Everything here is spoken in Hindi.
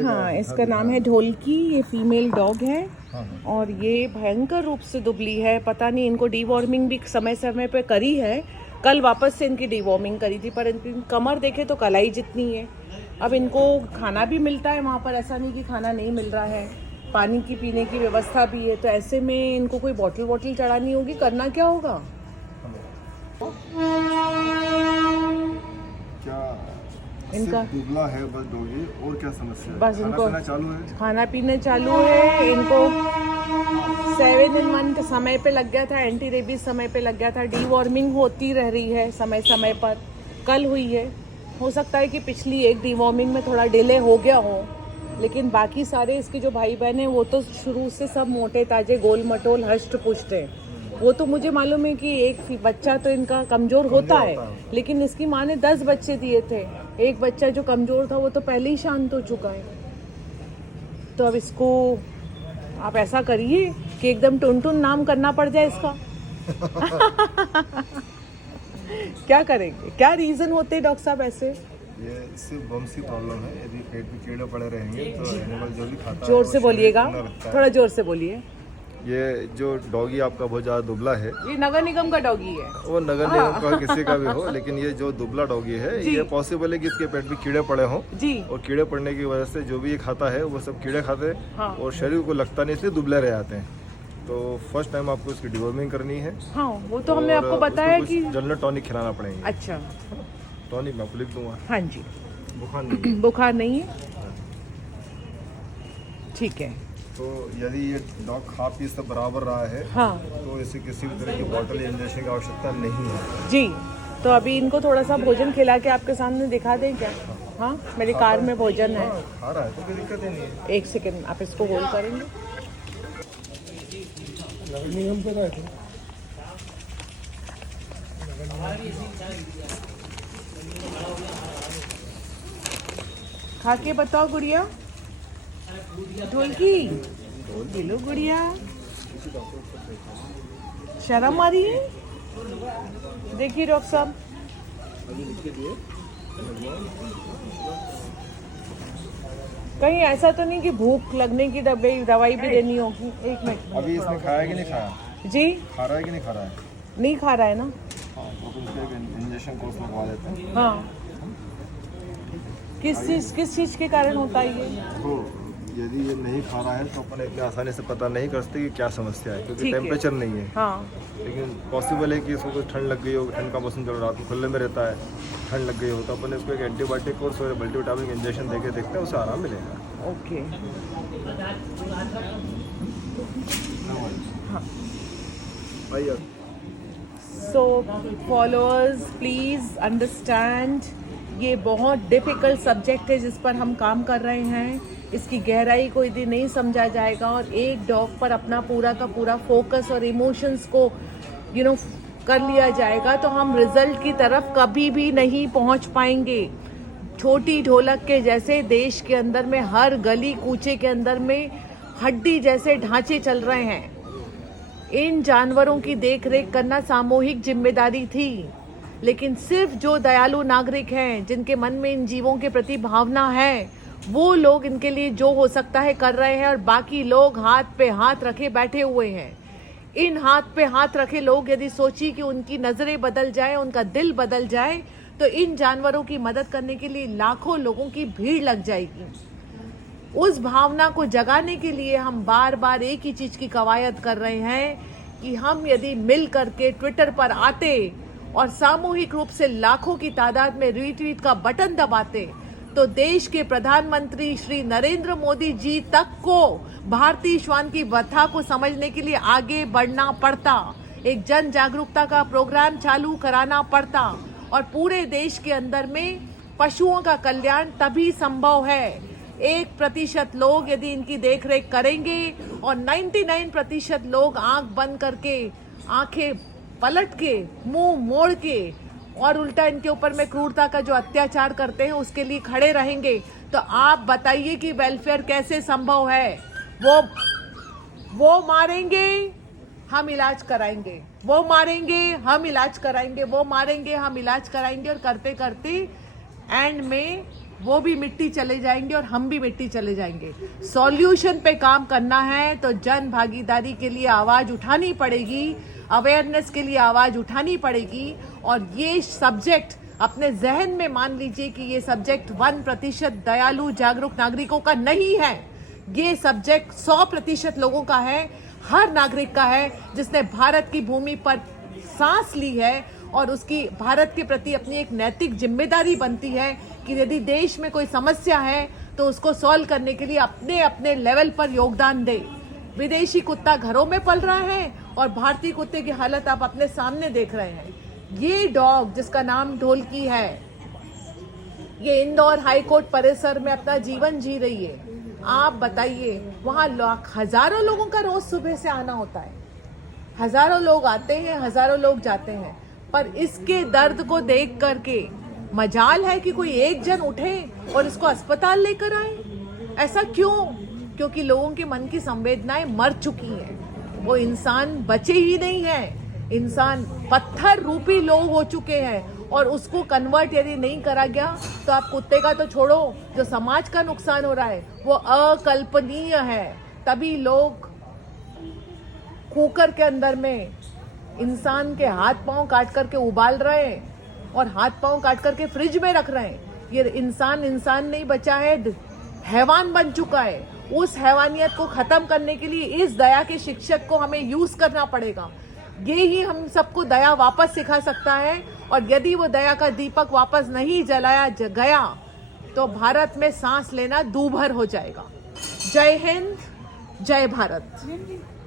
हाँ, इसका नाम है ढोलकी। ये फीमेल डॉग है हाँ। और ये भयंकर रूप से दुबली है। पता नहीं, इनको डीवॉर्मिंग भी समय समय पे करी है। कल वापस से इनकी डीवॉर्मिंग करी थी, पर इनकी कमर देखे तो कलाई जितनी है। अब इनको खाना भी मिलता है वहाँ पर, ऐसा नहीं कि खाना नहीं मिल रहा है। पानी की पीने की व्यवस्था भी है, तो ऐसे में इनको कोई बॉटल चढ़ानी होगी। करना क्या होगा? क्या इनका दुबला है बस डॉगी, और क्या समस्या है? बस इनको खाना चालू है, खाना पीना चालू है। इनको 7-in-1 के समय पे लग गया था, एंटी रेबीज समय पे लग गया था। डीवॉर्मिंग होती रह रही है समय समय पर। कल हुई है, हो सकता है कि पिछली एक डीवॉर्मिंग में थोड़ा डिले हो गया हो, लेकिन बाकी सारे इसके जो भाई बहन हैं वो तो शुरू से सब मोटे ताजे गोल मटोल हष्ट पुष्ट हैं। वो तो मुझे मालूम है कि एक बच्चा तो इनका कमज़ोर होता है, लेकिन इसकी माँ ने 10 बच्चे दिए थे। एक बच्चा जो कमज़ोर था वो तो पहले ही शांत हो चुका है। तो अब इसको आप ऐसा करिए कि एकदम टुनटुन नाम करना पड़ जाए इसका। क्या करेंगे? क्या रीज़न होते हैं डॉक्टर साहब ऐसे? ये सिर्फ वंशी प्रॉब्लम है। यदि पेट में कीड़े पड़े रहेंगे तो एनिमल जो भी खाता है जोर वो से बोलिएगा, शरीर में लगता है। थोड़ा जोर से बोलिए। ये जो डॉगी आपका बहुत ज़्यादा दुबला है, ये नगर निगम का डॉगी है। वो नगर निगम का किसी का भी हो, लेकिन ये जो दुबला डॉगी है, जी। ये पॉसिबल है कि इसके पेट में कीड़े पड़े हों, जी और कीड़े पड़ने की वजह से जो भी ये खाता है वो सब कीड़े खाते हैं। हाँ। और शरीर को लगता नहीं, इसलिए दुबले रह जाते हैं। तो फर्स्ट टाइम आपको इसकी डिवॉर्मिंग करनी है। हाँ, वो तो हमने और आपको बताया उसको कि कुछ जनरल टॉनिक खिलाना पड़ेंगे। अच्छा, टॉनिक मैं आपको लिख दूंगा। हाँ जी। बुखार नहीं है। बुखार नहीं है, ठीक है। तो यदि ये डॉग खा पी सब बराबर रहा है, हाँ तो इसे किसी भी तरह की बॉटल या इंजेक्शन की आवश्यकता नहीं है। जी, तो अभी इनको थोड़ा सा भोजन खिला के आपके सामने दिखा दें क्या? हाँ, मेरी कार में भोजन है। हाँ, खा रहा है तो कोई दिक्कत ही नहीं है। एक सेकेंड, आप इसको होल्ड करेंगे? नियम पे रहे थे। खा के बताओ गुड़िया। ढोलकी लो गुड़िया, शर्म आ रही है? देखिए डॉक्टर साहब, कहीं ऐसा तो नहीं कि भूख लगने की दवाई भी देनी होगी? एक मिनट। अभी इसने खाया कि नहीं खाया? जी, खा रहा है कि नहीं खा रहा है? नहीं खा रहा है ना? हाँ, तो कुछ इंजेक्शन कोर्स लगवा देते हैं। हाँ, किस चीज के कारण होता है ये? तो यदि ये नहीं खा रहा है तो अपन इतनी आसानी से पता नहीं कर सकते कि क्या समस्या है, क्योंकि ठीक है। टेम्परेचर नहीं है। हाँ, लेकिन पॉसिबल है कि इसको कुछ ठंड लग गई हो, ठंड का मौसम चल रहा है, खुले में रहता है, ठंड लग गई हो, तो अपन इसको एक एंटीबायोटिक कोर्स और मल्टीविटामिन इंजेक्शन देके देखते हैं, उससे आराम मिलेगा। ओके। हाँ, भाई सो फॉलोअर्स प्लीज़ अंडरस्टैंड, ये बहुत डिफ़िकल्ट सब्जेक्ट है जिस पर हम काम कर रहे हैं। इसकी गहराई को यदि नहीं समझा जाएगा और एक डॉग पर अपना पूरा का पूरा फोकस और इमोशंस को कर लिया जाएगा, तो हम रिजल्ट की तरफ कभी भी नहीं पहुंच पाएंगे। छोटी ढोलक के जैसे देश के अंदर में हर गली कूचे के अंदर में हड्डी जैसे ढांचे चल रहे हैं। इन जानवरों की देखरेख करना सामूहिक जिम्मेदारी थी, लेकिन सिर्फ जो दयालु नागरिक हैं, जिनके मन में इन जीवों के प्रति भावना है, वो लोग इनके लिए जो हो सकता है कर रहे हैं, और बाकी लोग हाथ पे हाथ रखे बैठे हुए हैं। इन हाथ पे हाथ रखे लोग यदि सोची कि उनकी नजरें बदल जाए, उनका दिल बदल जाए, तो इन जानवरों की मदद करने के लिए लाखों लोगों की भीड़ लग जाएगी। उस भावना को जगाने के लिए हम बार बार एक ही चीज की कवायद कर रहे हैं कि हम यदि मिल करके ट्विटर पर आते और सामूहिक रूप से लाखों की तादाद में रीट्वीट का बटन दबाते, तो देश के प्रधानमंत्री श्री नरेंद्र मोदी जी तक को भारतीय श्वान की व्यथा को समझने के लिए आगे बढ़ना पड़ता, एक जन जागरूकता का प्रोग्राम चालू कराना पड़ता, और पूरे देश के अंदर में पशुओं का कल्याण तभी संभव है। 1% लोग यदि इनकी देखरेख करेंगे और 99% लोग आंख बंद करके, आंखें पलट के, मुंह मोड़ के और उल्टा इनके ऊपर में क्रूरता का जो अत्याचार करते हैं उसके लिए खड़े रहेंगे, तो आप बताइए कि वेलफेयर कैसे संभव है? वो मारेंगे, हम इलाज कराएंगे, वो मारेंगे, हम इलाज कराएंगे, वो मारेंगे, हम इलाज कराएंगे, और करते करते एंड में वो भी मिट्टी चले जाएंगे और हम भी मिट्टी चले जाएंगे। सॉल्यूशन पे काम करना है तो जन भागीदारी के लिए आवाज उठानी पड़ेगी, अवेयरनेस के लिए आवाज उठानी पड़ेगी। और ये सब्जेक्ट अपने जहन में मान लीजिए कि ये सब्जेक्ट 1% दयालु जागरूक नागरिकों का नहीं है। ये सब्जेक्ट 100% लोगों का है, हर नागरिक का है जिसने भारत की भूमि पर सांस ली है। और उसकी भारत के प्रति अपनी एक नैतिक जिम्मेदारी बनती है कि यदि देश में कोई समस्या है तो उसको सॉल्व करने के लिए अपने अपने लेवल पर योगदान दे। विदेशी कुत्ता घरों में पल रहा है और भारतीय कुत्ते की हालत आप अपने सामने देख रहे हैं। ये डॉग जिसका नाम ढोलकी है, ये इंदौर हाई कोर्ट परिसर में अपना जीवन जी रही है। आप बताइए, वहाँ हजारों लोगों का रोज सुबह से आना होता है, हजारों लोग आते हैं, हजारों लोग जाते हैं। पर इसके दर्द को देख करके मजाल है कि कोई एक जन उठे और इसको अस्पताल लेकर आए। ऐसा क्यों? क्योंकि लोगों के मन की संवेदनाएं मर चुकी हैं। वो इंसान बचे ही नहीं हैं। इंसान पत्थर रूपी लोग हो चुके हैं और उसको कन्वर्ट यदि नहीं करा गया तो आप कुत्ते का तो छोड़ो, जो समाज का नुकसान हो रहा है वो अकल्पनीय है। तभी लोग कुकर के अंदर में इंसान के हाथ पांव काट करके उबाल रहे हैं और हाथ पांव काट करके फ्रिज में रख रहे हैं। ये इंसान नहीं बचा है, हैवान बन चुका है। उस हैवानियत को खत्म करने के लिए इस दया के शिक्षक को हमें यूज करना पड़ेगा। ये ही हम सबको दया वापस सिखा सकता है। और यदि वो दया का दीपक वापस नहीं जलाया गया तो भारत में सांस लेना दूभर हो जाएगा। जय हिंद, जय भारत।